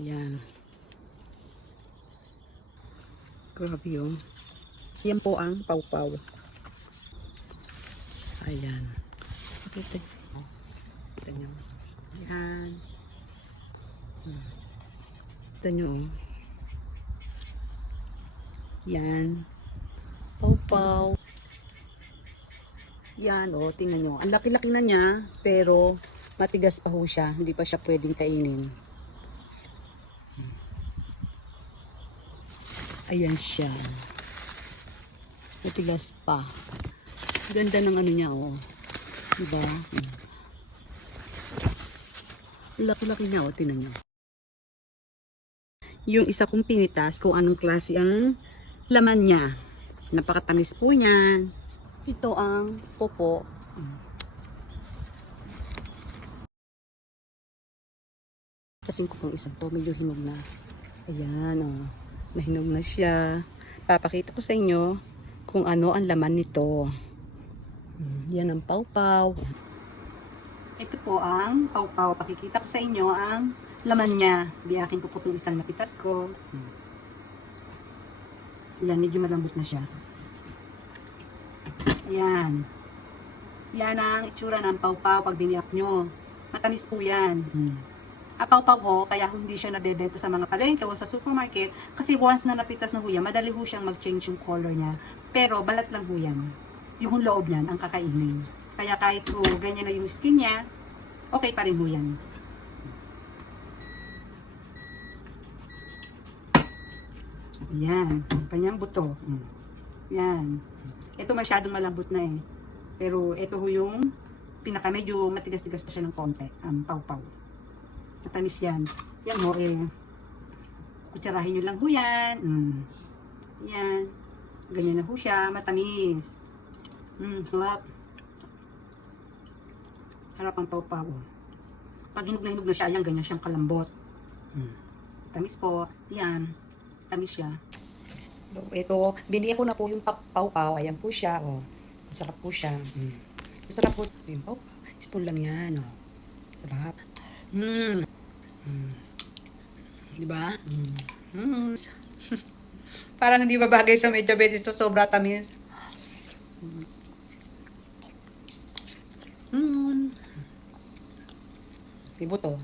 Ayan. Grabe yun. Yan po ang pawpaw. Ayan. Ito. Ito nyo. Ayan. Ito nyo. Yan. Pawpaw. Yan, o. Tingnan nyo. Ang laki-laki na niya, pero matigas pa ho siya. Hindi pa siya pwedeng kainin. Ayan siya. Matigas pa. Ganda ng ano niya, oh. Diba? Laki-laki niya, oh. Tingnan nyo. Yung isa kong pinitas kung anong klase ang laman niya. Napakatamis po niyan. Ito ang popo. Kasing ko pang isang to, medyo hinog na. Ayan, oh. Nahinog na siya. Papakita ko sa inyo kung ano ang laman nito. Yan ang pawpaw. Ito po ang pawpaw. Pakikita ko sa inyo ang laman niya. Biyakin ko po itong isang napitas ko. Yan, medyo malambot na siya. Ayan. Yan ang itsura ng pawpaw pag biniyak nyo. Matamis po yan. Pawpaw ho, kaya hindi siya nabebenta sa mga palengke o sa supermarket kasi once na napitas na ho yan, madali ho siyang mag-change yung color niya. Pero balat lang ho yan. Yung loob niyan ang kakainin. Kaya kahit ho, ganyan na yung skin niya, okay pa rin ho yan. Yan, kanyang buto. Yan. Ito masyadong malambot na eh. Pero ito ho yung pinaka medyo matigas-tigas pa siya ng konti, ang pawpaw. Matamis yan. Yan ho eh. Kutsarahin nyo lang ho yan. Yan. Ganyan na ho siya. Matamis. Harap. Harap ang pawpaw. Pag hinog na siya, ayan, ganyan siyang kalambot. Tamis po. Yan. Tamis siya. Ito, binili ko na po yung pawpaw. Ayan po siya. Oh. Masarap po siya. Masarap po yung pawpaw. Spoon lang yan. Oh. Sarap. Diba? Parang hindi ba bagay sa medyo betis so sobra tamis. Ibo to.